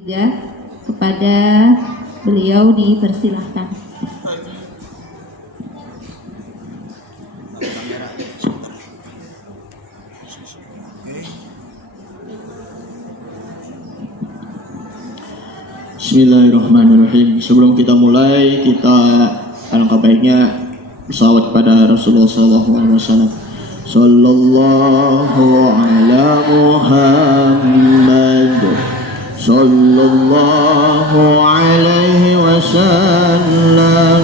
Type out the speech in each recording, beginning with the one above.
Juga kepada beliau dipersilahkan. Bismillahirrahmanirrahim. Sebelum kita mulai, kita alangkah baiknya bersalawat kepada Rasulullah SAW. Sallallahu ala Muhammad, sallallahu alaihi wasallam,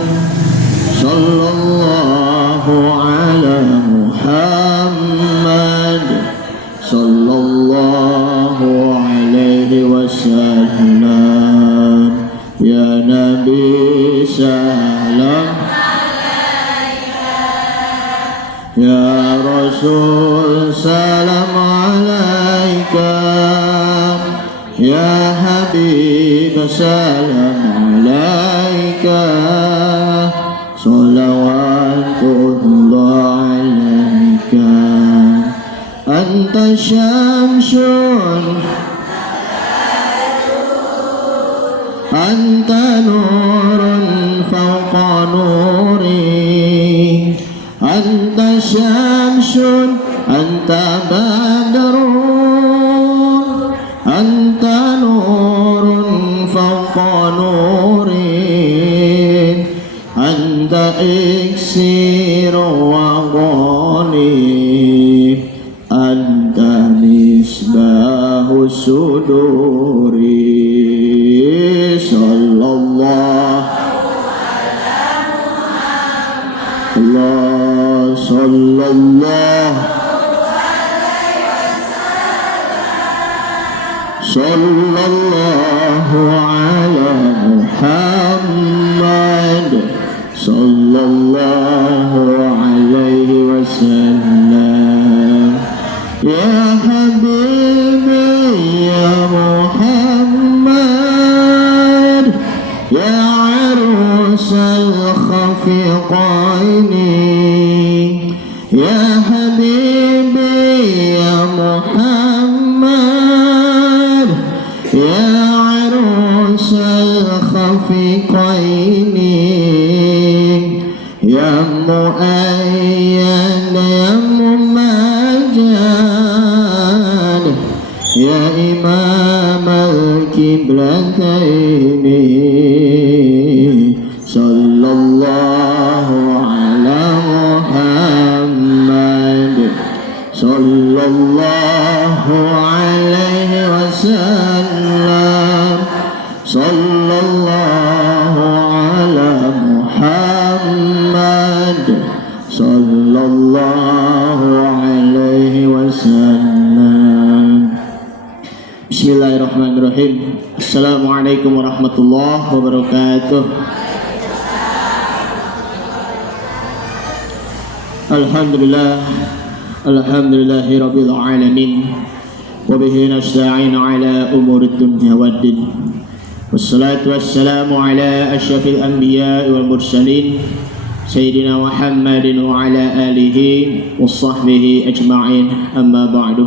sallallahu ala Muhammad, sallallahu alaihi wasallam. Ya Nabi salam, ya Rasul salam alaika, ya Habib salam alaika, salawatullah alaika. Anta syamsun, anta nurun fawqa nuri, anta syamsun, anta badrun, anta nurun fawqa nuri, anta iksir wa ghani, anta misbahu suduri. Sallallahu Allah, sallallahu ala Muhammad, sallallahu alaihi wasallam. Ya Habibi ya Muhammad, ya arusal khafiqaini, ya Habibi ya Muhammad, ya arusal khafiqaini, ya mu'ayyad ya mumajjad, ya imam al-kiblataini. Sallallahu ala Muhammad, sallallahu alaihi wasallam, sallallahu ala Muhammad, sallallahu alaihi wasallam. Bismillahirrahmanirrahim. Assalamualaikum warahmatullahi wabarakatuh. Alhamdulillah, alhamdulillahi rabbil alamin, wa bihi nasta'in ala umurid dunya waddin. Wassalatu wassalamu ala asyrafil anbiya'i wal mursalin, sayyidina Muhammadin wa ala alihi wa sahbihi ajma'in, amma ba'du.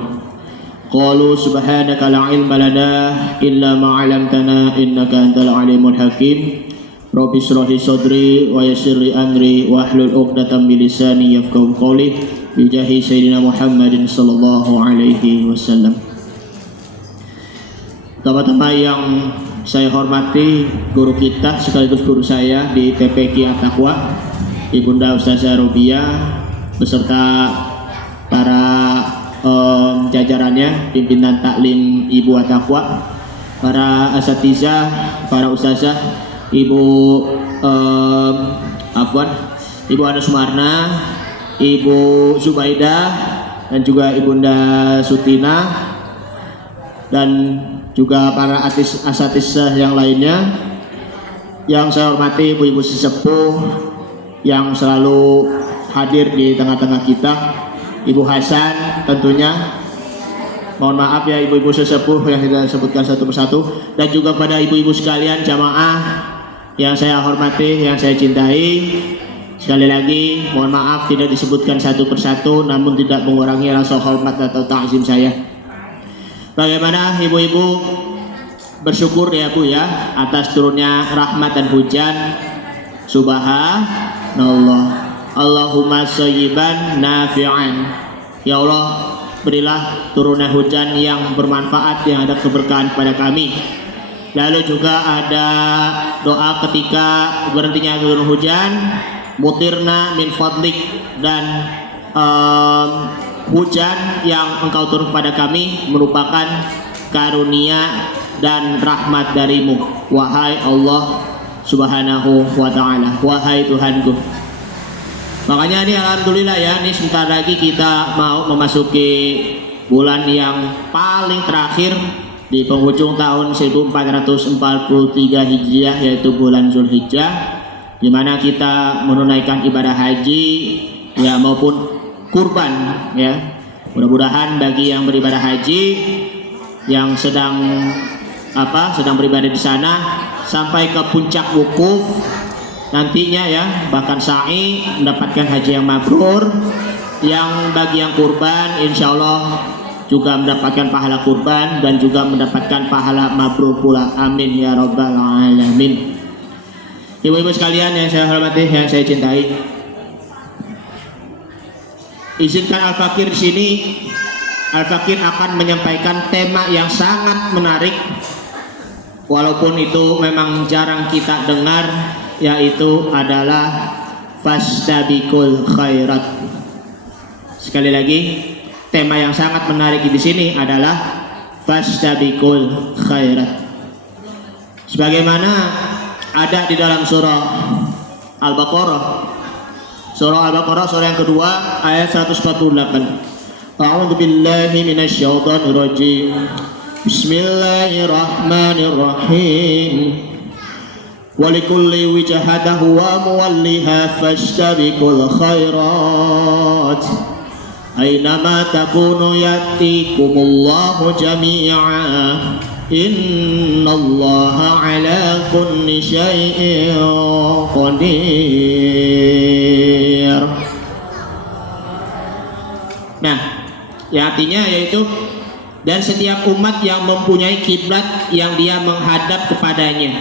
Qalu subhanaka la ilma lana illa ma 'allamtana innaka antal alimul hakim. Rabbi shrah li sadri wa yassir li amri wa hlul 'uqdatam min lisani yafqahu qawli bi jahi sayyidina Muhammadin sallallahu alaihi wasallam. Teman-teman yang saya hormati, guru kita sekaligus guru saya di TPQ At-Taqwa, Ibunda Ustazah Robiah beserta para jajarannya, pimpinan taklim Ibu At-Taqwa, para asatizah, para ustazah, Ibu Ibu Ana Sumarna, Ibu Zubaidah, dan juga Ibunda Sutina, dan juga para asatizah yang lainnya. Yang saya hormati ibu-ibu sesepuh yang selalu hadir di tengah-tengah kita, Ibu Hasan tentunya. Mohon maaf ya ibu-ibu sesepuh yang kita sebutkan satu persatu, dan juga pada ibu-ibu sekalian jamaah yang saya hormati, yang saya cintai. Sekali lagi mohon maaf tidak disebutkan satu persatu, namun tidak mengurangi rasa hormat atau ta'zim saya. Bagaimana ibu-ibu bersyukur ya Bu ya atas turunnya rahmat dan hujan. Subhanallah. Allahumma shayyiban nafi'an. Ya Allah, berilah turunnya hujan yang bermanfaat, yang ada keberkahan pada kami. Lalu juga ada doa ketika berhentinya turun hujan, mutirna min fadlik, dan hujan yang engkau turun pada kami merupakan karunia dan rahmat darimu, wahai Allah Subhanahu wa ta'ala, wahai Tuhanku. Makanya ini alhamdulillah ya, ini sebentar lagi kita mau memasuki bulan yang paling terakhir di penghujung tahun 1443 Hijriah, yaitu bulan Zulhijjah, di mana kita menunaikan ibadah haji ya maupun kurban ya. Mudah-mudahan bagi yang beribadah haji yang sedang beribadah di sana sampai ke puncak wukuf nantinya ya, bahkan sa'i, mendapatkan haji yang mabrur. Yang bagi yang kurban insya Allah juga mendapatkan pahala kurban dan juga mendapatkan pahala mabrur pula, amin ya rabbal alamin. Ibu-ibu sekalian yang saya hormati, yang saya cintai, izinkan Al-Fakir di sini, Al-Fakir akan menyampaikan tema yang sangat menarik, walaupun itu memang jarang kita dengar, yaitu adalah fastabiqul khairat. Sekali lagi, tema yang sangat menarik di sini adalah fastabiqul khairat. Sebagaimana ada di dalam surah Al-Baqarah, surah yang kedua ayat 148. A'udzu billahi minasyaitonir rajim. Bismillahirrahmanirrahim. Walikulli wijhatin huwa muwalliha fastabiqul khairat. Aynama takunu yatikumullahu jami'a. Innallaha ala kulli syai'in qadir. Nah, ya artinya yaitu dan setiap umat yang mempunyai kiblat yang dia menghadap kepadanya.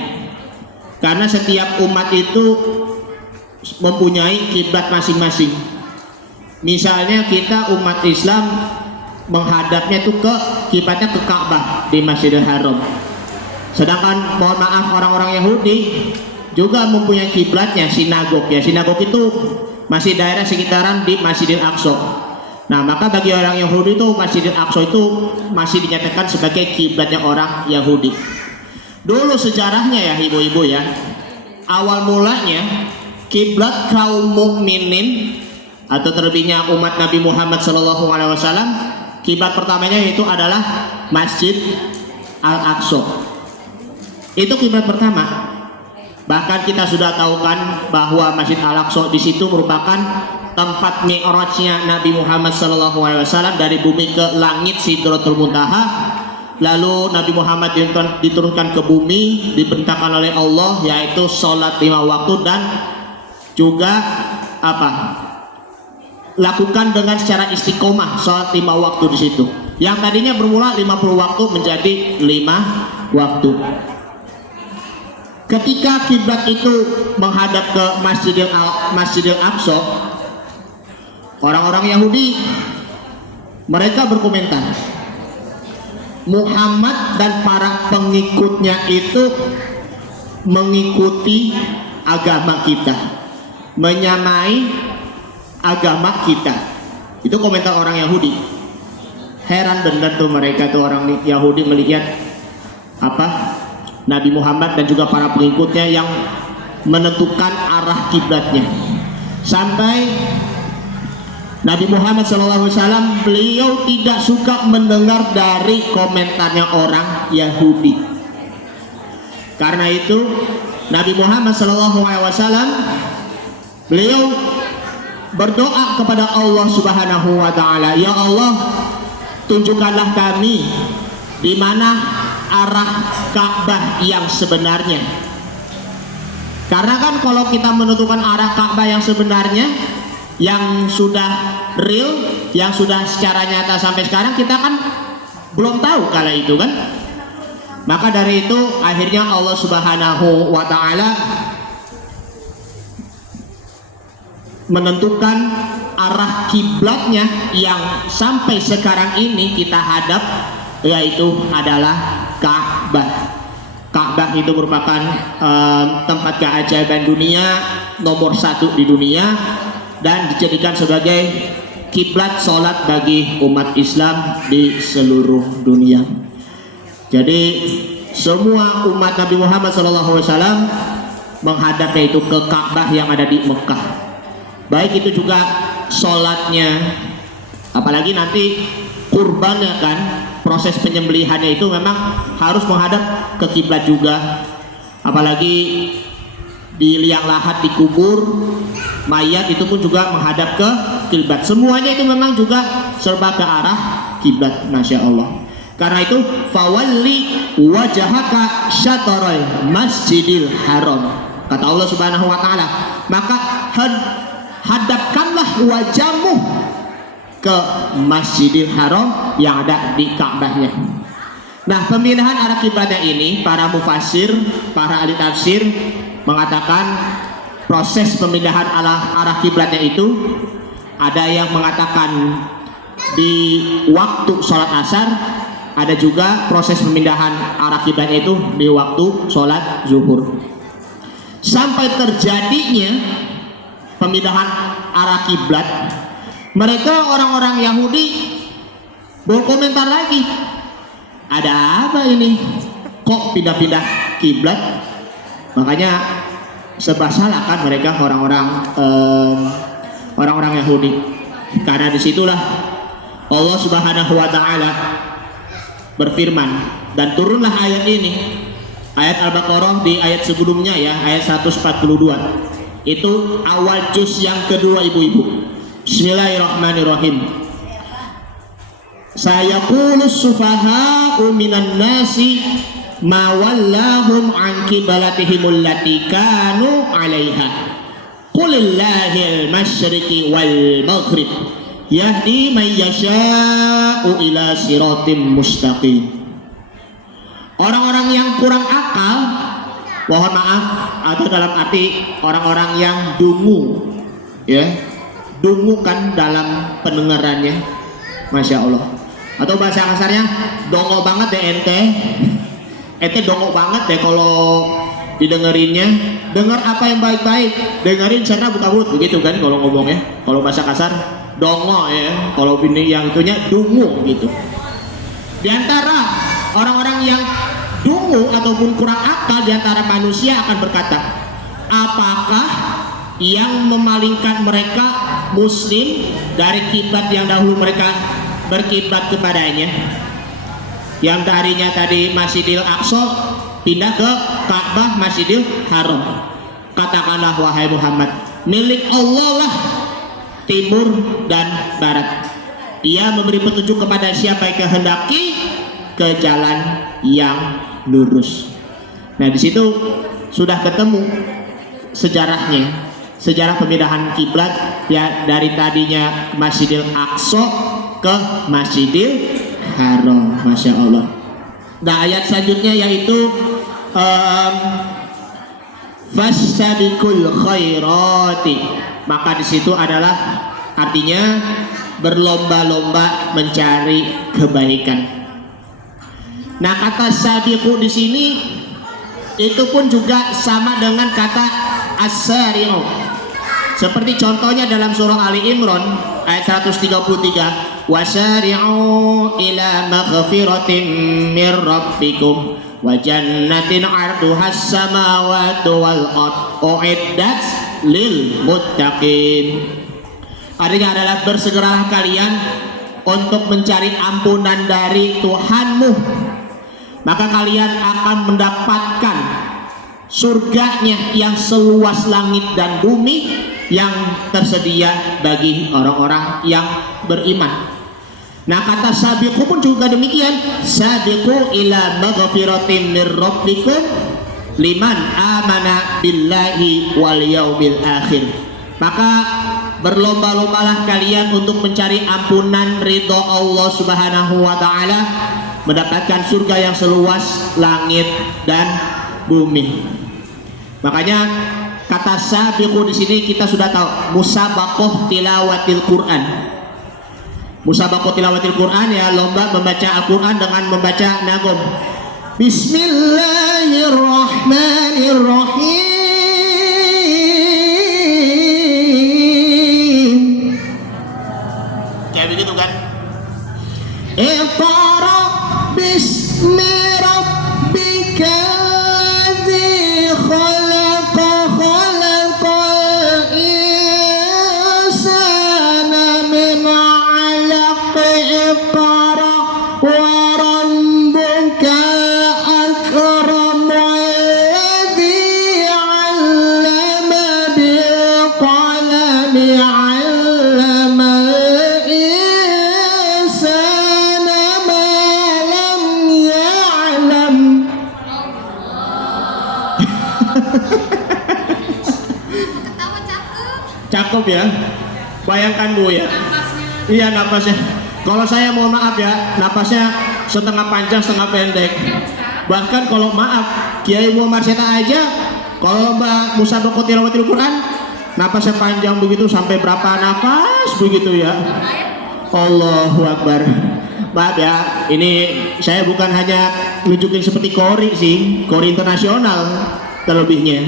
Karena setiap umat itu mempunyai kiblat masing-masing. Misalnya kita umat Islam menghadapnya itu ke kiblatnya ke Ka'bah di Masjidil Haram. Sedangkan mohon maaf orang-orang Yahudi juga mempunyai kiblatnya sinagog ya. Sinagog itu masih daerah sekitaran di Masjidil Aqsa. Nah, maka bagi orang Yahudi itu Masjidil Aqsa itu masih dinyatakan sebagai kiblatnya orang Yahudi. Dulu sejarahnya ya ibu-ibu ya, awal mulanya kiblat kaum mukminin atau terlebihnya umat Nabi Muhammad SAW, kiblat pertamanya itu adalah Masjid Al-Aqsa. Itu kiblat pertama. Bahkan kita sudah tahu kan bahwa Masjid Al-Aqsa di situ merupakan tempat mi'rajnya Nabi Muhammad SAW dari bumi ke langit Sidratul Muntaha. Lalu Nabi Muhammad diturunkan ke bumi, diperintahkan oleh Allah yaitu sholat 5 waktu dan juga lakukan dengan secara istiqomah sholat 5 waktu di situ. Yang tadinya bermula 50 waktu menjadi 5 waktu. Ketika kiblat itu menghadap ke Masjidil Aqsa, orang-orang Yahudi mereka berkomentar, Muhammad dan para pengikutnya itu mengikuti agama kita, menyamai agama kita. Itu komentar orang Yahudi. Heran benar tuh mereka tuh orang Yahudi melihat Nabi Muhammad dan juga para pengikutnya yang menentukan arah kiblatnya. Sampai Nabi Muhammad SAW beliau tidak suka mendengar dari komentarnya orang Yahudi. Karena itu Nabi Muhammad SAW beliau berdoa kepada Allah Subhanahu wa taala, ya Allah, tunjukkanlah kami di mana arah Ka'bah yang sebenarnya. Karena kan kalau kita menentukan arah Ka'bah yang sebenarnya, yang sudah real, yang sudah secara nyata sampai sekarang, kita kan belum tahu kala itu kan. Maka dari itu akhirnya Allah Subhanahu wa taala menentukan arah kiblatnya yang sampai sekarang ini kita hadap, yaitu adalah Ka'bah. Ka'bah itu merupakan tempat keajaiban dunia nomor 1 di dunia dan dijadikan sebagai kiblat sholat bagi umat Islam di seluruh dunia. Jadi semua umat Nabi Muhammad SAW menghadapnya itu ke Ka'bah yang ada di Mekah. Baik itu juga sholatnya, apalagi nanti kurbannya kan, proses penyembelihannya itu memang harus menghadap ke kiblat juga. Apalagi di liang lahat dikubur mayat itu pun juga menghadap ke kiblat. Semuanya itu memang juga serba ke arah kiblat, masya Allah. Karena itu fawalli wajhaka syatrul masjidil haram, kata Allah Subhanahu wa taala, maka hadapkanlah wajahmu ke Masjidil Haram yang ada di Ka'bahnya. Nah, pemindahan arah kiblatnya ini, para mufassir, para ahli tafsir mengatakan proses pemindahan arah kiblatnya itu ada yang mengatakan di waktu sholat asar, ada juga proses pemindahan arah kiblatnya itu di waktu sholat zuhur. Sampai terjadinya pemindahan arah kiblat, mereka orang-orang Yahudi berkomentar lagi, ada apa ini? Kok pindah-pindah kiblat? Makanya serba salah kan mereka orang-orang Yahudi. Karena disitulah Allah Subhanahu wa taala berfirman dan turunlah ayat ini, ayat Al-Baqarah di ayat sebelumnya ya, ayat 142. Itu awal juz yang kedua ibu-ibu. Bismillahirrahmanirrahim. Sayaqulus sufaha'u minan nasi ma wallahum an qibalatihimul lati kanu 'alaiha. Qulillahil masyriqi wal maghrib yahdi man yasha'u ila siratim mustaqim. Orang-orang yang kurang akal, mohon maaf, atau dalam arti orang-orang yang dungu, ya, dungu kan dalam pendengarannya, masya Allah. Atau bahasa kasarnya, dongo banget deh ente dongo banget deh kalau didengerinnya. Dengar apa yang baik-baik, dengerin cara buka mulut, begitu kan kalau ngomongnya. Kalau bahasa kasar, dongo ya. Kalau bini yang itunya dungu gitu. Di antara orang-orang yang dungu ataupun kurang akal di antara manusia akan berkata, apakah yang memalingkan mereka muslim dari kiblat yang dahulu mereka berkiblat kepadanya, yang tadinya tadi Masjidil Aqsa pindah ke Ka'bah Masjidil Haram? Katakanlah wahai Muhammad, milik Allah lah timur dan barat. Dia memberi petunjuk kepada siapa yang kehendaki ke jalan yang lurus. Nah, di situ sudah ketemu sejarahnya, sejarah pemindahan kiblat ya, dari tadinya Masjidil Aqsa ke Masjidil Haram, masya Allah. Nah, ayat selanjutnya yaitu fastabiqul khairati, maka di situ adalah artinya berlomba-lomba mencari kebaikan. Nah, kata sabiqu di sini itu pun juga sama dengan kata as-sari'u. Seperti contohnya dalam surah Ali Imran ayat 133, wasari'u ila maghfiratin mir rabbikum wa jannatin 'arduhas samawati wal ardh u'iddat lil muttaqin. Artinya adalah bersegeralah kalian untuk mencari ampunan dari Tuhanmu, maka kalian akan mendapatkan surganya yang seluas langit dan bumi yang tersedia bagi orang-orang yang beriman. Nah, kata sabiqu pun juga demikian, sabiqu ila maghfiratin mir rabbikum liman amana billahi wal yaumil akhir. Maka berlomba-lombalah kalian untuk mencari ampunan ridho Allah Subhanahu wa taala mendapatkan surga yang seluas langit dan bumi. Makanya kata sabiqu di sini kita sudah tahu, musabaqah tilawatil Quran. Musabaqah tilawatil Quran ya lomba membaca Al-Quran dengan membaca nagom. Bismillahirrahmanirrahim. Kayak begitu kan? Iqra bismi rabbikal ladzi khalaq khalaqal insana min 'alaq. Iqra wa rabbukal akram alladzi 'allama bil qalami 'allamal insana ma lam ya'lam. Cakep ya, bayangkan Bu ya. Iya napasnya. Kalau saya mohon maaf ya, napasnya setengah panjang setengah pendek. Bahkan kalau maaf Kiai Muhammad Seta aja, kalau lomba musabaqah tilawatil Quran, napasnya panjang begitu sampai berapa napas begitu ya. Allahu Akbar. Maaf ya, ini saya bukan hanya nunjukin seperti kori sih, kori internasional terlebihnya.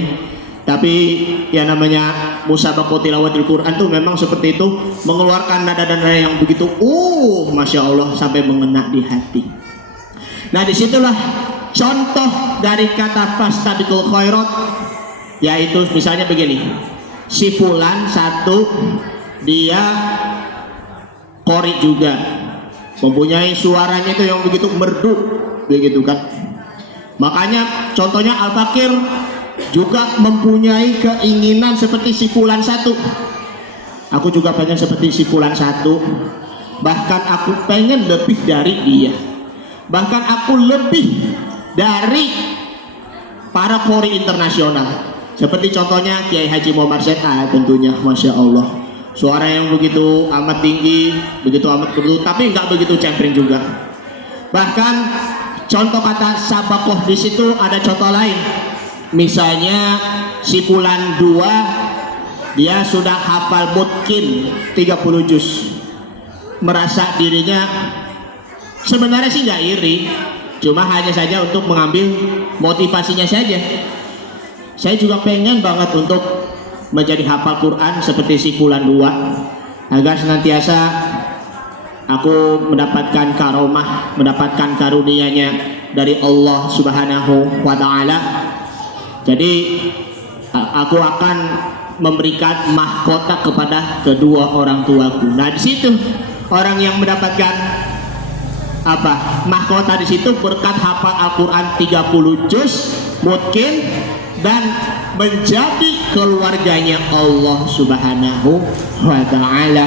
Tapi ya namanya musabaqah tilawatil Quran tuh memang seperti itu, mengeluarkan nada-nada yang begitu Masya Allah sampai mengena di hati. Nah disitulah contoh dari kata fastabiqul khairat, yaitu misalnya begini, si fulan satu dia qori juga, mempunyai suaranya itu yang begitu merdu begitu kan. Makanya contohnya Al-Fakir juga mempunyai keinginan seperti si fulan satu. Aku juga pengen seperti si fulan satu, bahkan aku pengen lebih dari dia, bahkan aku lebih dari para qori internasional. Seperti contohnya Kiai Haji Muhammad Seta tentunya, Masya Allah, suara yang begitu amat tinggi, begitu amat merdu, tapi nggak begitu cempreng juga. Bahkan contoh kata sabaqoh di situ ada contoh lain. Misalnya si fulan 2 dia sudah hafal mungkin 30 juz, merasa dirinya sebenarnya sih nggak iri, cuma hanya saja untuk mengambil motivasinya saja. Saya juga pengen banget untuk menjadi hafal Quran seperti si fulan 2, agar senantiasa aku mendapatkan karomah, mendapatkan karunia-Nya dari Allah Subhanahu wa Ta'ala. Jadi aku akan memberikan mahkota kepada kedua orang tuaku. Nah di situ orang yang mendapatkan apa mahkota di situ berkat hafal Al-Quran 30 juz mungkin, dan menjadi keluarganya Allah Subhanahu wa Ta'ala.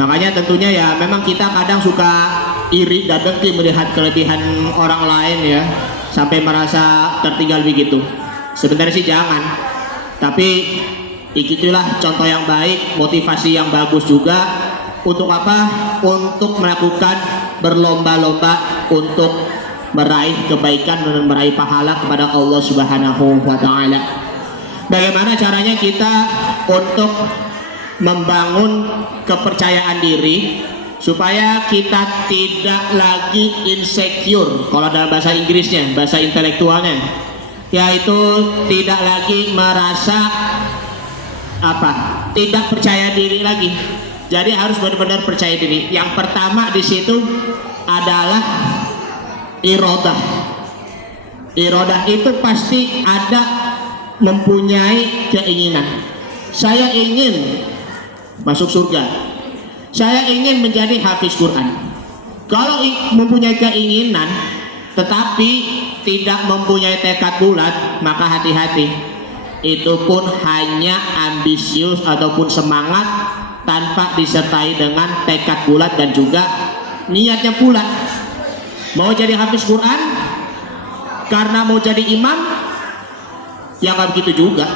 Makanya tentunya ya memang kita kadang suka iri dan dengki melihat kelebihan orang lain ya, sampai merasa tertinggal begitu. Sebenarnya sih jangan, tapi itulah contoh yang baik, motivasi yang bagus juga. Untuk apa? Untuk melakukan berlomba-lomba untuk meraih kebaikan dan meraih pahala kepada Allah Subhanahu wa Ta'ala. Bagaimana caranya kita untuk membangun kepercayaan diri supaya kita tidak lagi insecure, kalau dalam bahasa Inggrisnya, bahasa intelektualnya, yaitu tidak lagi merasa tidak percaya diri lagi. Jadi harus benar-benar percaya diri. Yang pertama di situ adalah iradah. Iradah itu pasti ada, mempunyai keinginan. Saya ingin masuk surga, saya ingin menjadi hafiz Quran. Kalau mempunyai keinginan tetapi tidak mempunyai tekad bulat, maka hati-hati, itu pun hanya ambisius ataupun semangat tanpa disertai dengan tekad bulat dan juga niatnya pula. Mau jadi hafiz Quran karena mau jadi imam, ya nggak begitu juga.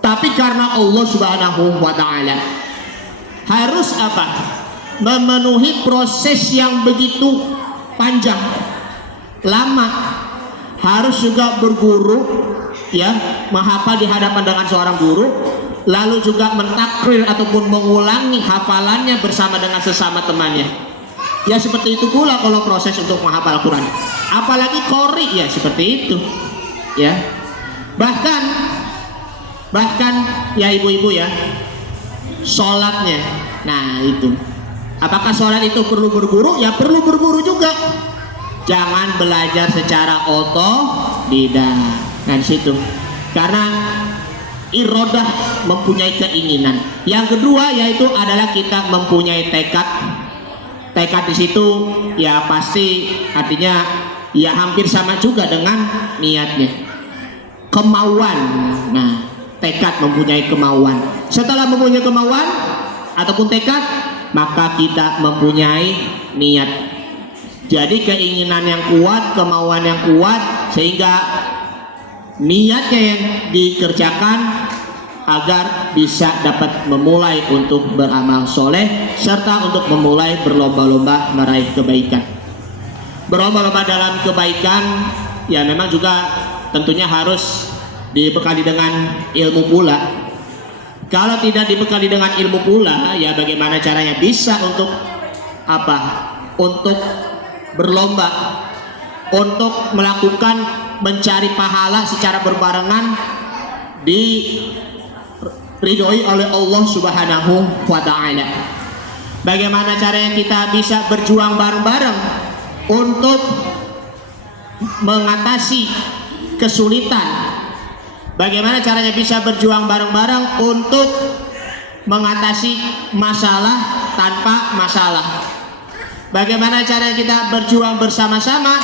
Tapi karena Allah Subhanahu wa Ta'ala, harus memenuhi proses yang begitu panjang, lama, harus juga berguru, ya, menghafal di hadapan dengan seorang guru, lalu juga mentakrir ataupun mengulangi hafalannya bersama dengan sesama temannya. Ya seperti itu pula kalau proses untuk menghafal Al-Quran, apalagi qori, ya seperti itu, ya. Bahkan ya ibu-ibu ya, sholatnya, nah itu, apakah sholat itu perlu berguru? Ya perlu berguru juga. Jangan belajar secara otodidak. Nah situ, karena irodah mempunyai keinginan. Yang kedua yaitu adalah kita mempunyai tekad. Tekad di situ ya pasti artinya ya hampir sama juga dengan niatnya. Kemauan. Nah, tekad mempunyai kemauan. Setelah mempunyai kemauan ataupun tekad, maka kita mempunyai niat. Jadi keinginan yang kuat, kemauan yang kuat, sehingga niatnya yang dikerjakan agar bisa dapat memulai untuk beramal soleh serta untuk memulai berlomba-lomba meraih kebaikan. Berlomba-lomba dalam kebaikan ya memang juga tentunya harus dibekali dengan ilmu pula. Kalau tidak dibekali dengan ilmu pula, ya bagaimana caranya bisa untuk apa? Untuk berlomba, untuk melakukan mencari pahala secara berbarengan diridhoi oleh Allah Subhanahu wa ta'ala. Bagaimana caranya kita bisa berjuang bareng-bareng untuk mengatasi kesulitan? Bagaimana caranya bisa berjuang bareng-bareng untuk mengatasi masalah tanpa masalah? Bagaimana cara kita berjuang bersama-sama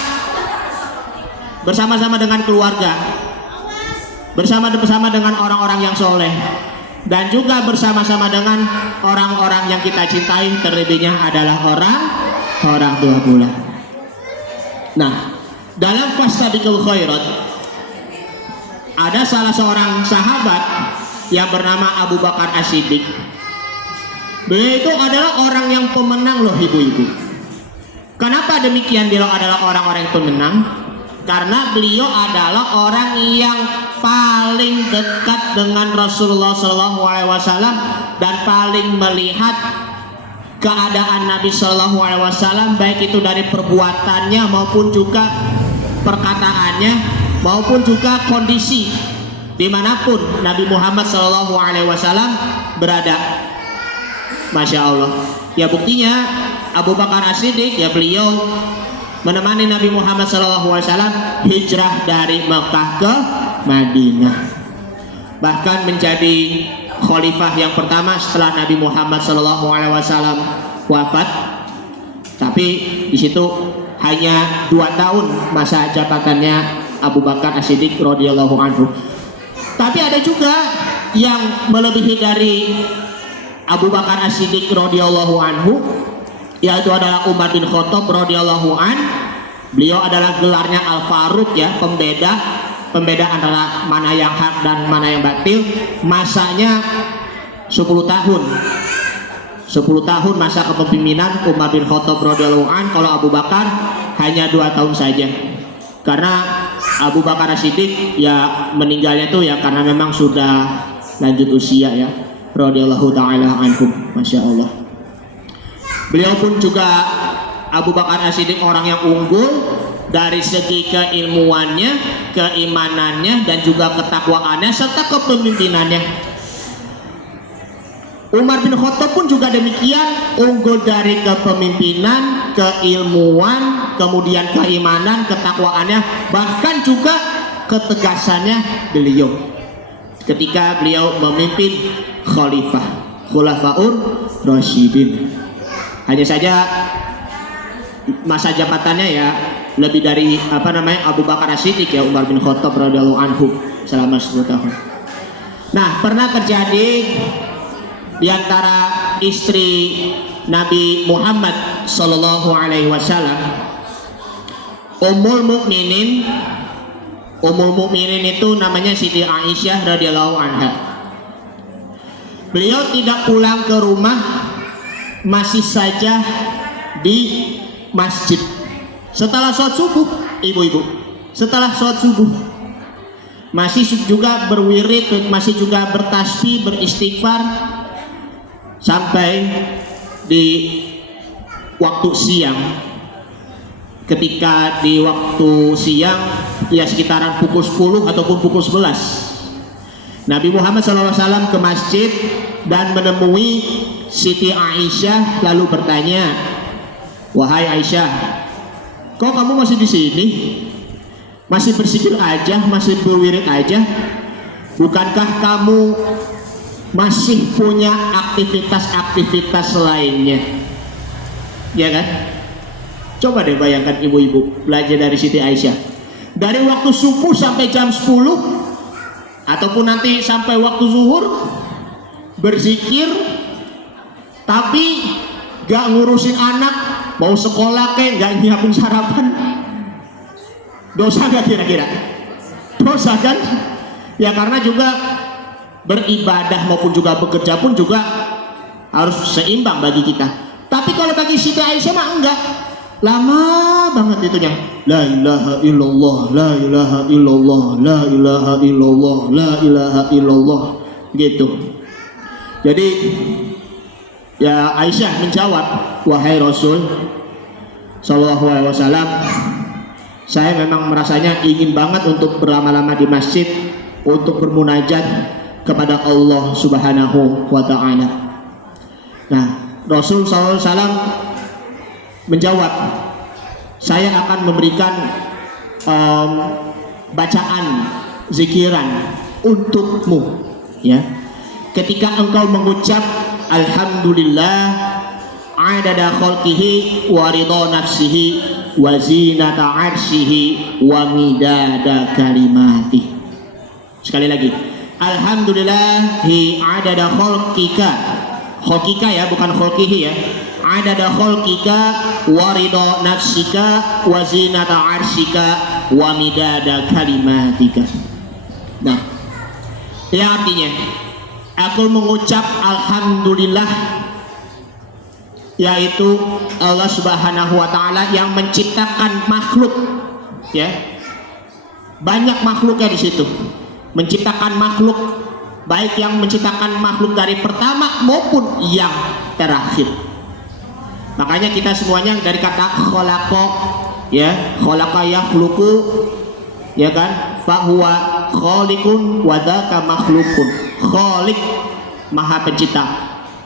dengan keluarga, bersama-sama dengan orang-orang yang soleh, dan juga bersama-sama dengan orang-orang yang kita cintai, terlebihnya adalah orang tua pula. Nah, dalam fastabiqul khairat ada salah seorang sahabat yang bernama Abu Bakar As-Siddiq. Beliau itu adalah orang yang pemenang loh ibu-ibu. Kenapa demikian? Beliau adalah orang-orang yang pemenang karena beliau adalah orang yang paling dekat dengan Rasulullah SAW dan paling melihat keadaan Nabi SAW, baik itu dari perbuatannya maupun juga perkataannya maupun juga kondisi dimanapun Nabi Muhammad SAW berada. Masya Allah. Ya buktinya Abu Bakar As-Siddiq ya beliau menemani Nabi Muhammad SAW hijrah dari Mekah ke Madinah, bahkan menjadi khalifah yang pertama setelah Nabi Muhammad SAW wafat. Tapi di situ hanya 2 tahun masa jabatannya Abu Bakar As-Siddiq radhiyallahu anhu. Tapi ada juga yang melebihi dari Abu Bakar As-Siddiq radhiyallahu anhu, yaitu adalah Umar bin Khattab radhiyallahu an. Beliau adalah gelarnya Al-Faruq ya, pembeda antara mana yang hak dan mana yang batil. Masanya 10 tahun. 10 tahun masa kepemimpinan Umar bin Khattab radhiyallahu an. Kalau Abu Bakar hanya 2 tahun saja. Karena Abu Bakar As-Siddiq ya meninggalnya tuh ya karena memang sudah lanjut usia ya, radhiyallahu taala anhum. Masya Allah. Beliau pun juga Abu Bakar As-Siddiq orang yang unggul dari segi keilmuannya, keimanannya, dan juga ketakwaannya serta kepemimpinannya. Umar bin Khattab pun juga demikian, unggul dari kepemimpinan, keilmuan, kemudian keimanan, ketakwaannya, bahkan juga ketegasannya beliau ketika beliau memimpin khulafaur rasyidin. Hanya saja masa jabatannya ya lebih dari Abu Bakar As-Siddiq ya, Umar bin Khattab radhiyallahu anhu selama 10 tahun. Nah, pernah terjadi di antara istri Nabi Muhammad sallallahu alaihi wasallam, Ummul Mukminin itu namanya Siti Aisyah radhiyallahu anha. Beliau tidak pulang ke rumah, masih saja di masjid. Setelah sholat subuh, ibu-ibu, setelah sholat subuh masih juga berwirid, masih juga bertasbih, beristighfar sampai di waktu siang. Ketika di waktu siang ya sekitaran pukul 10 ataupun pukul 11, Nabi Muhammad SAW ke masjid dan menemui Siti Aisyah lalu bertanya, "Wahai Aisyah, kok kamu masih di sini? Masih berzikir aja, masih berwirid aja? Bukankah kamu masih punya aktivitas-aktivitas lainnya?" Ya kan? Coba deh bayangkan ibu-ibu, belajar dari Siti Aisyah. Dari waktu subuh sampai jam 10 ataupun nanti sampai waktu zuhur berzikir, tapi gak ngurusin anak, mau sekolah kayak gak nyiapin sarapan. Dosa gak kira-kira? Dosa kan? Ya karena juga beribadah maupun juga bekerja pun juga harus seimbang bagi kita. Tapi kalau bagi Siti Aisyah mah enggak, lama banget itunya. La ilaha illallah, la ilaha illallah, la ilaha illallah, la ilaha illallah, gitu. Jadi ya Aisyah menjawab, "Wahai Rasul Sallallahu Alaihi Wasallam, saya memang merasanya ingin banget untuk berlama-lama di masjid untuk bermunajat kepada Allah Subhanahu wa Ta'ala." Nah, Rasul SAW menjawab, "Saya akan memberikan bacaan zikiran untukmu, ya. Ketika engkau mengucap Alhamdulillah adada khalqihi wa ridha nafsihi wa zinata arsyihi wa midada kalimati." Sekali lagi, Alhamdulillahi adada khalqika, khalqika ya, bukan khalqihi ya, adada khalqika wa ridha nafsika wa zinata arsyika wa midada kalimatika. Nah, yang artinya aku mengucap Alhamdulillah, yaitu Allah Subhanahu wa Ta'ala yang menciptakan makhluk, ya, banyak makhluknya di situ, menciptakan makhluk, baik yang menciptakan makhluk dari pertama maupun yang terakhir. Makanya kita semuanya dari kata khalaqa, ya, khalaqa yakhluqu, ya kan, fahuwa khaliqun wa dzaka makhlukun. Khaliq, maha pencipta,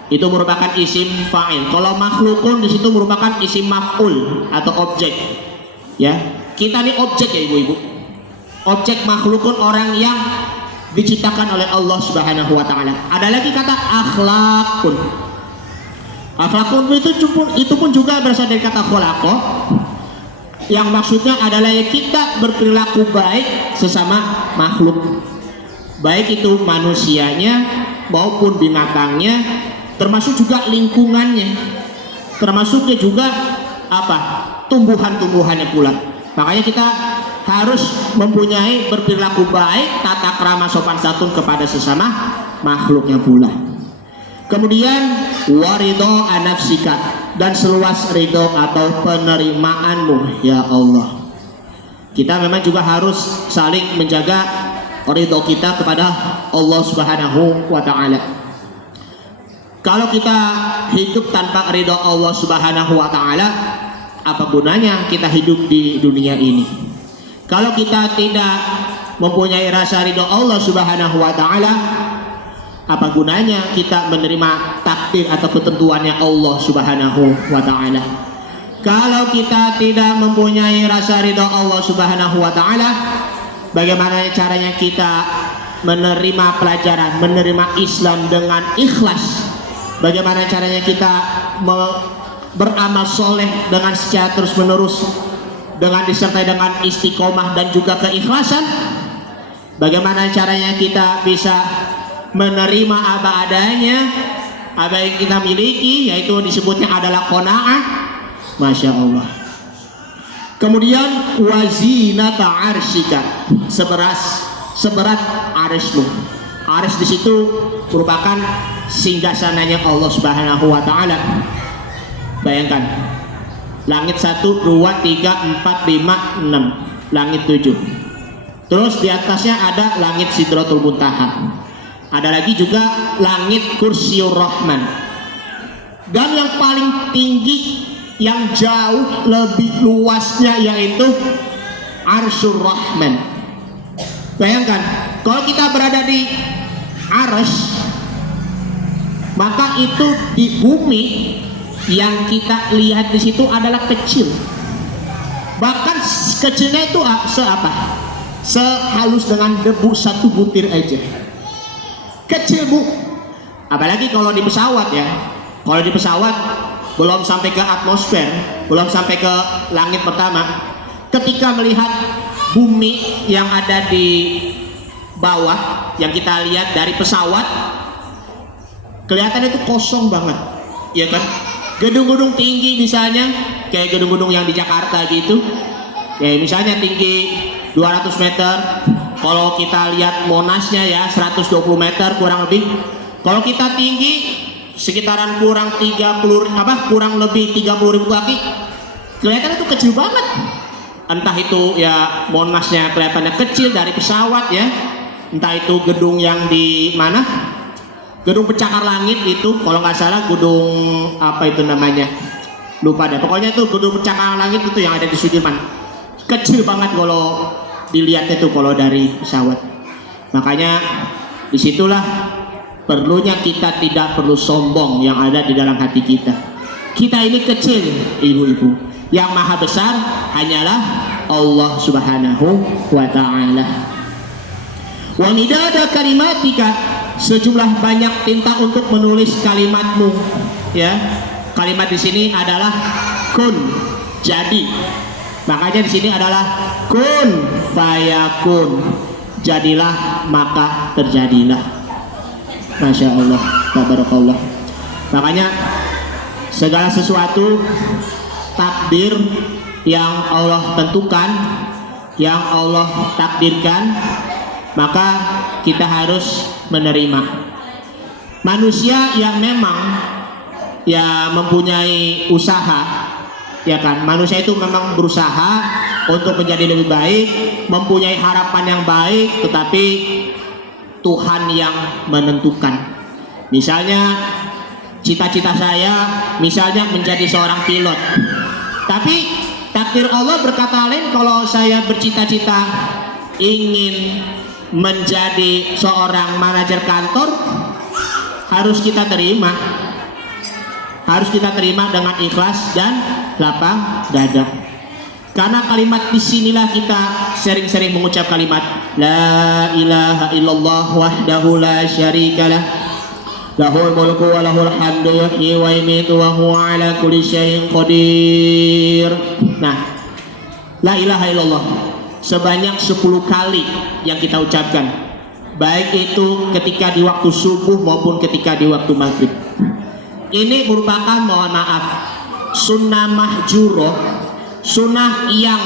itu merupakan isim fa'il. Kalau makhlukun di situ merupakan isim maf'ul atau objek. Ya, kita ini objek ya ibu-ibu. Objek makhlukun, orang yang diciptakan oleh Allah Subhanahu wa Ta'ala. Ada lagi kata akhlakun. Akhlakun itu pun juga berasal dari kata khalaqa, yang maksudnya adalah kita berperilaku baik sesama makhluk, baik itu manusianya maupun binatangnya, termasuk juga lingkungannya, termasuknya juga apa, tumbuhan-tumbuhannya pula. Makanya kita harus mempunyai berperilaku baik, tata krama sopan santun kepada sesama makhluknya pula. Kemudian waridho anafsika, dan seluas ridho atau penerimaanmu ya Allah. Kita memang juga harus saling menjaga ridho kita kepada Allah Subhanahu wa Ta'ala. Kalau kita hidup tanpa ridho Allah Subhanahu wa Ta'ala, apa gunanya kita hidup di dunia ini? Kalau kita tidak mempunyai rasa ridho Allah Subhanahu wa Ta'ala, apa gunanya kita menerima takdir atau ketentuannya Allah Subhanahu wa Ta'ala? Kalau kita tidak mempunyai rasa ridho Allah Subhanahu wa Ta'ala, bagaimana caranya kita menerima pelajaran, menerima Islam dengan ikhlas? Bagaimana caranya kita beramal soleh dengan secara terus menerus, dengan disertai dengan istiqomah dan juga keikhlasan? Bagaimana caranya kita bisa menerima apa adanya, apa yang kita miliki, yaitu disebutnya adalah qanaah. Masya Allah. Kemudian wazinata arsyika, seberat arsy-Mu. Arsy di situ merupakan singgasananya Allah Subhanahu wa Ta'ala. Bayangkan, Langit 1, 2, 3, 4, 5, 6. Langit 7. Terus di atasnya ada langit Sidratul Muntaha. Ada lagi juga langit Kursiur Rahman. Dan yang paling tinggi, yang jauh lebih luasnya yaitu Arsyur Rahman. Bayangkan, kalau kita berada di Arsy, maka itu di bumi yang kita lihat di situ adalah kecil. Bahkan kecilnya itu sehalus dengan debu satu butir aja. Kecil, Bu. Apalagi kalau di pesawat ya. Kalau di pesawat belum sampai ke atmosfer, belum sampai ke langit pertama. Ketika melihat bumi yang ada di bawah, yang kita lihat dari pesawat, kelihatan itu kosong banget, ya kan? Gedung-gedung tinggi misalnya, kayak gedung-gedung yang di Jakarta gitu, kayak misalnya tinggi 200 meter. Kalau kita lihat Monasnya ya 120 meter kurang lebih. Kalau kita tinggi sekitaran kurang lebih 30.000 kaki, kelihatan itu kecil banget. Entah itu ya Monasnya kelihatannya kecil dari pesawat ya, entah itu gedung yang di mana, gedung pencakar langit itu, kalau nggak salah gedung apa itu namanya, lupa deh. Pokoknya itu gedung pencakar langit itu yang ada di Sudirman. Kecil banget kalau dilihat itu kalau dari pesawat. Makanya disitulah perlunya kita tidak perlu sombong yang ada di dalam hati kita. Kita ini kecil, ibu-ibu. Yang maha besar hanyalah Allah Subhanahu wa ta'ala. Wa midada kalimatika, sejumlah banyak tinta untuk menulis kalimatmu, ya. Kalimat di sini adalah kun, jadi. Makanya di sini adalah kun fayakun, jadilah maka terjadilah. Masya Allah, tabarakallah. Makanya segala sesuatu takdir yang Allah tentukan, yang Allah takdirkan, maka kita harus menerima. Manusia yang memang ya mempunyai usaha, ya kan, manusia itu memang berusaha untuk menjadi lebih baik, mempunyai harapan yang baik, tetapi Tuhan yang menentukan. Misalnya cita-cita saya misalnya menjadi seorang pilot, tapi takdir Allah berkata lain. Kalau saya bercita-cita ingin menjadi seorang manajer kantor, harus kita terima, dengan ikhlas dan lapang dada. Karena kalimat disinilah kita sering-sering mengucap kalimat La ilaha illallah wahdahu la syarikalah, lahul mulku wa lahul hamdu yuhyi wa yumiitu wa huwa ala kulli syai'in qadir. Nah, la ilaha illallah sebanyak 10 kali yang kita ucapkan, baik itu ketika di waktu subuh maupun ketika di waktu maghrib. Ini merupakan, mohon maaf, sunnah mahjurah, sunnah yang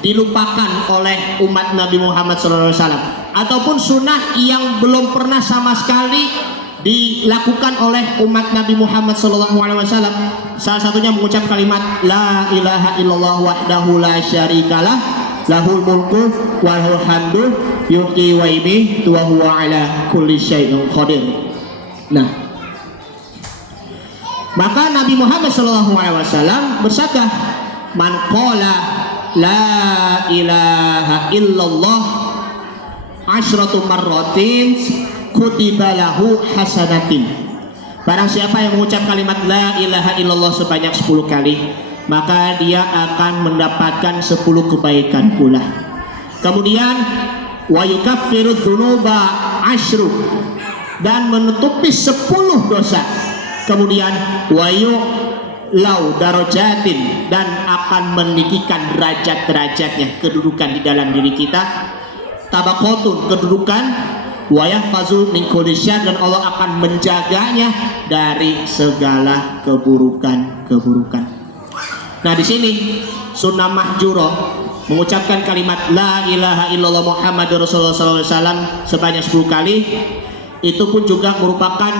dilupakan oleh umat Nabi Muhammad SAW, ataupun sunnah yang belum pernah sama sekali dilakukan oleh umat Nabi Muhammad SAW. Salah satunya mengucap kalimat La ilaha illallah wahdahu la syarikalah, lahul mulku wa lahul hamdu yuhyi wa yumiitu wa huwa ala kulli syai'in qadir. Nah, maka Nabi Muhammad SAW bersabda, Man qala la ilaha illallah asyratu marratin kutiba lahu hasanatin. Barang siapa yang mengucap kalimat la ilaha illallah sebanyak 10 kali, maka dia akan mendapatkan 10 kebaikan pula. Kemudian wa yukaffiru dzunuba asyru, dan menutupi 10 dosa. Kemudian wa lau darajatin, dan akan meninggikan derajat-derajatnya, kedudukan di dalam diri kita. Tabaqatun, kedudukan. Wa yahfazu min kulli syarr, dan Allah akan menjaganya dari segala keburukan-keburukan. Nah, di sini sunnah mahjurah mengucapkan kalimat la ilaha illallah Muhammadur Rasulullah SAW sebanyak 10 kali. Itu pun juga merupakan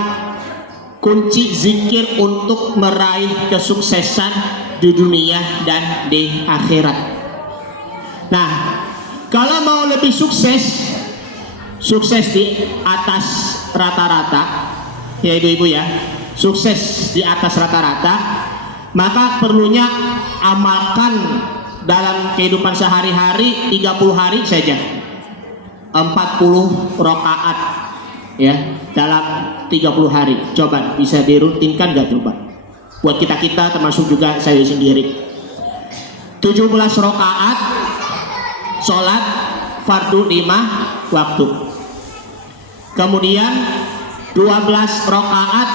kunci zikir untuk meraih kesuksesan di dunia dan di akhirat. Nah, kalau mau lebih sukses di atas rata-rata, ya ibu-ibu ya, sukses di atas rata-rata, maka perlunya amalkan dalam kehidupan sehari-hari 30 hari saja, 40 rakaat ya dalam 30 hari. Coba bisa dirutinkan gak coba? Buat kita termasuk juga saya sendiri. 17 rakaat sholat fardu 5 waktu. Kemudian 12 rakaat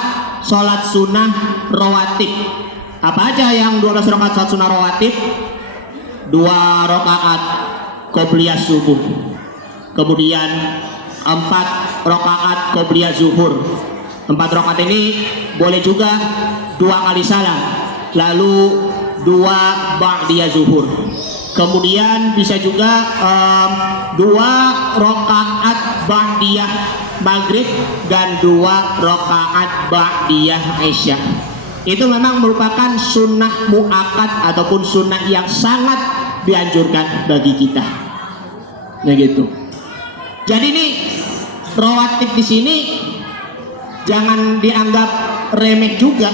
sholat sunnah rawatib. Apa aja yang 12 rakaat sholat sunnah rawatib? 2 rakaat qobliyah subuh. Kemudian 4 rakaat qobliyah zuhur. 4 rakaat ini boleh juga 2 kali salam, lalu 2 ba'diyah zuhur. Kemudian bisa juga 2 rakaat ba'diyah maghrib dan 2 rakaat ba'diyah isya. Itu memang merupakan sunnah muakkad ataupun sunnah yang sangat dianjurkan bagi kita. Nah gitu. Jadi ini rawatib di sini jangan dianggap remeh juga.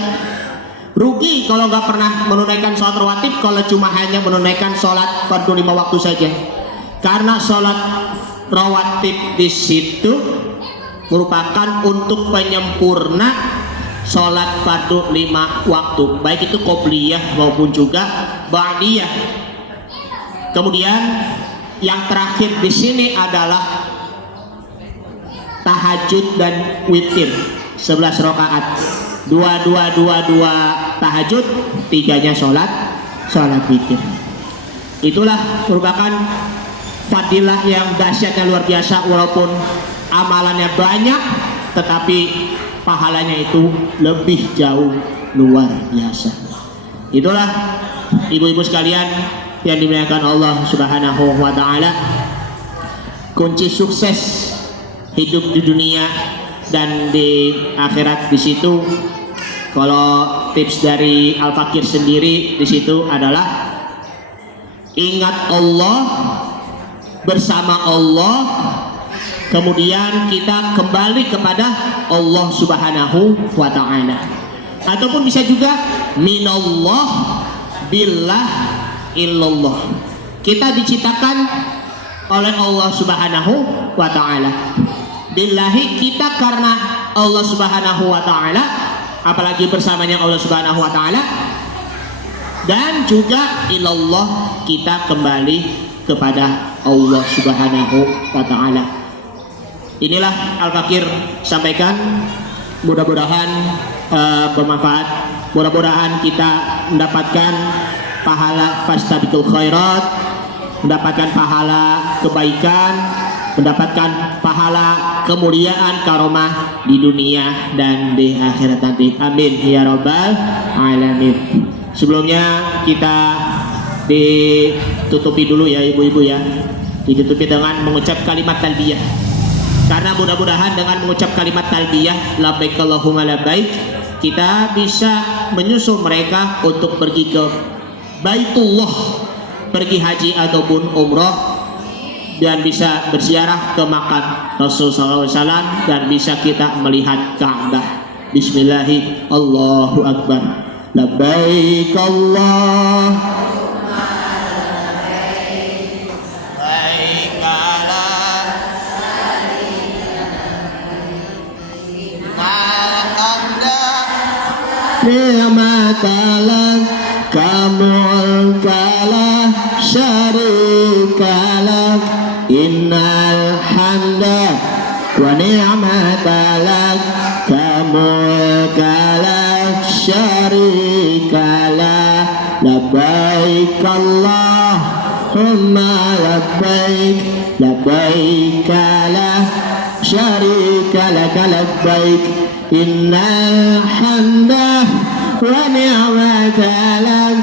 Rugi kalau nggak pernah menunaikan sholat rawatib, kalau cuma hanya menunaikan sholat fardu 5 waktu saja. Karena sholat rawatib di situ merupakan untuk penyempurna sholat fardu 5 waktu, baik itu qobliyah maupun juga ba'diyah. Kemudian yang terakhir di sini adalah tahajud dan witir 11 rakaat, 2 tahajud, 3-nya sholat witir. Itulah merupakan fadilah yang dahsyat yang luar biasa. Walaupun amalannya banyak, tetapi pahalanya itu lebih jauh luar biasa. Itulah ibu-ibu sekalian yang dimuliakan Allah Subhanahu wa taala, kunci sukses hidup di dunia dan di akhirat. Di situ kalau tips dari Al-Fakir sendiri di situ adalah ingat Allah, bersama Allah, kemudian kita kembali kepada Allah Subhanahu wa taala. Ataupun bisa juga minallah billah illallah. Kita diciptakan oleh Allah Subhanahu wa taala. Billahi, kita karena Allah Subhanahu wa taala, apalagi bersamanya Allah Subhanahu wa taala, dan juga ilallah, kita kembali kepada Allah Subhanahu wa taala. Inilah Al-Fakir sampaikan, mudah-mudahan bermanfaat, mudah-mudahan kita mendapatkan pahala fastabiqul khairat, mendapatkan pahala kebaikan, mendapatkan pahala kemuliaan karomah di dunia dan di akhirat nanti. Amin ya rabbal alamin. Sebelumnya kita ditutupi dulu ya ibu-ibu ya, ditutupi dengan mengucap kalimat talbiyah. Karena mudah-mudahan dengan mengucap kalimat talbiyah labbaik Allahumma labbaik, kita bisa menyusul mereka untuk pergi ke Baitullah, pergi haji ataupun umroh, dan bisa berziarah ke makam Rasulullah SAW, dan bisa kita melihat Ka'bah. Bismillahirrahmanirrahim. Allahu Akbar. Labbaik Allah. Ni'matalah kamulkalah syarikalah innal hamda wa ni'matalah kamulkalah syarikalah labbaik Allahumma labbaik labbaik la syarika laka labbaik innal hamda wa ni'mata lak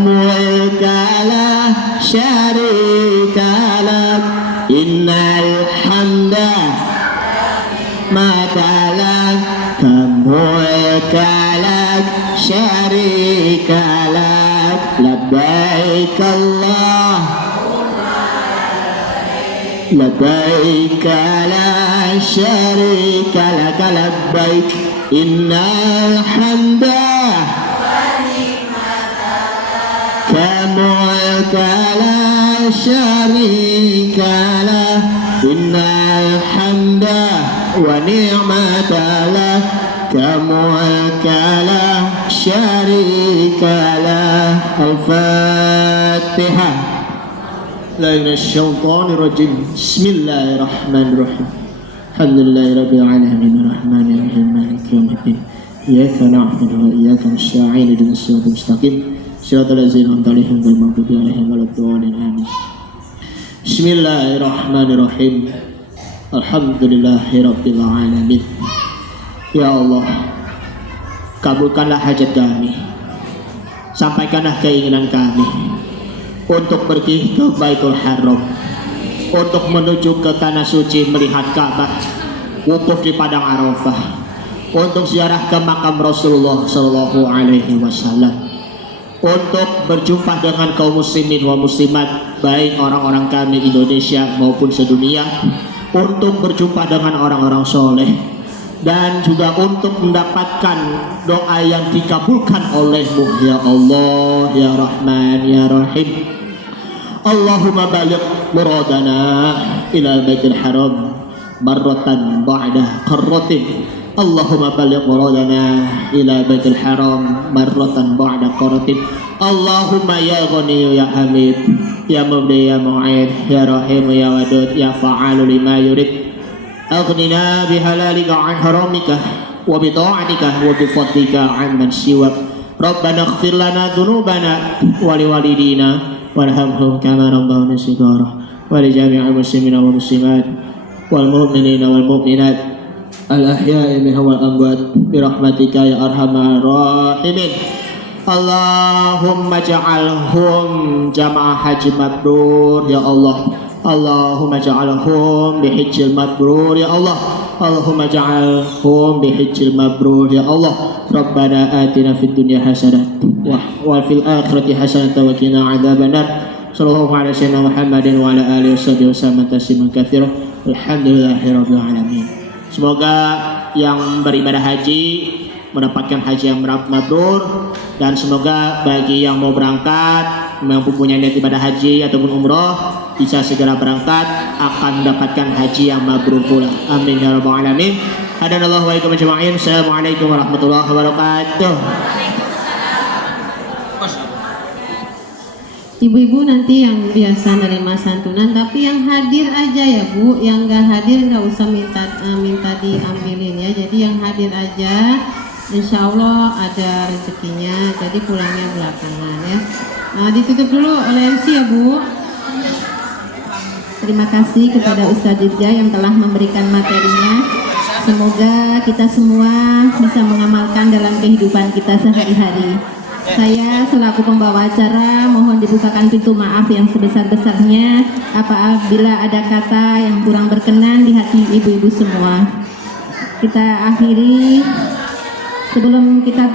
mulka la syarika lak innal hamda mata lak mulka lak syarika lak. labbaik Allah labbaik la syarika lak labbaik innal hamda mulka la syarika lah innal hamda wa ni'mata lah mulka la syarika lah. Al-Fatihah. La ilaha syaitanir rajim. Bismillahirrahmanirrahim. Alhamdulillahirabbil alamin arrahmanir rahim maliki yaumiddin. Iyyaka na'budu wa iyyaka nasta'in ihdinas siratal mustaqim. Siratal ladzina an'amta 'alaihim ghairil maghdubi 'alaihim waladdallin. Amin. Bismillahirrahmanirrahim. Alhamdulillahirabbil alamin. Ya Allah, kabulkanlah hajat kami, sampaikanlah keinginan kami untuk pergi ke Baitul Haram, untuk menuju ke tanah suci melihat Ka'bah, wukuf di padang Arafah, untuk ziarah ke makam Rasulullah Sallallahu Alaihi Wasallam, untuk berjumpa dengan kaum muslimin wa muslimat, baik orang-orang kami Indonesia maupun sedunia, untuk berjumpa dengan orang-orang soleh, dan juga untuk mendapatkan doa yang dikabulkan oleh-Mu ya Allah ya Rahman ya Rahim. Allahumma baligh muradana ila Baitul Haram marratan ba'da qarratin. Allahumma baligh muradana ila Baitul Haram marratan ba'da qarratin. Allahumma ya Ghani ya Hamid ya Mubdi ya Mu'id ya Rahim ya Wadud ya Fa'alu lima yurid. Aghnina bihalalika an haramika wa bi ta'atika wa bi fadlika amman siwak. Rabbana ighfir lana dhunubana wa liwalidina warhamhum kama rabbawna shighara wa li jami'il muslimina wal muslimat wal mu'minina wal mu'minat al ahya'i minhum wal amwat bi rahmatika ya arhamar rahimin. Allahumma ja'alhum jama'ah haji mabrur ya Allah. Allahumma ja'alhum bihajjil mabrur ya Allah. Allahumma ja'alhum bihajjil mabrur ya Allah. Rabbana atina fid dunya hasanah wa fil akhirati hasanah wa qina adzabannar. Sallallahu alaihi wasallam Muhammadin wa ala alihi wasallam tasliman katsiran. Alhamdulillahirabbil alamin. Semoga yang beribadah haji mendapatkan haji yang mabrur, dan semoga bagi yang mau berangkat, yang mempunyai niat ibadah haji ataupun umroh, bisa segera berangkat, akan mendapatkan haji yang mabrur pula. Amin ya rabbal alamin. Hadanallahu wa iyyakum ajma'in. Assalamualaikum warahmatullahi wabarakatuh. Ibu-ibu nanti yang biasa nerima santunan, tapi yang hadir aja ya Bu, yang nggak hadir nggak usah minta diambilin ya. Jadi yang hadir aja, insya Allah ada rezekinya. Jadi pulangnya belakangan ya. Nah, ditutup dulu oleh MC ya Bu. Terima kasih kepada Ustadz Dirja yang telah memberikan materinya. Semoga kita semua bisa mengamalkan dalam kehidupan kita sehari-hari. Saya selaku pembawa acara mohon dibukakan pintu maaf yang sebesar-besarnya apabila ada kata yang kurang berkenan di hati ibu-ibu semua. Kita akhiri sebelum kita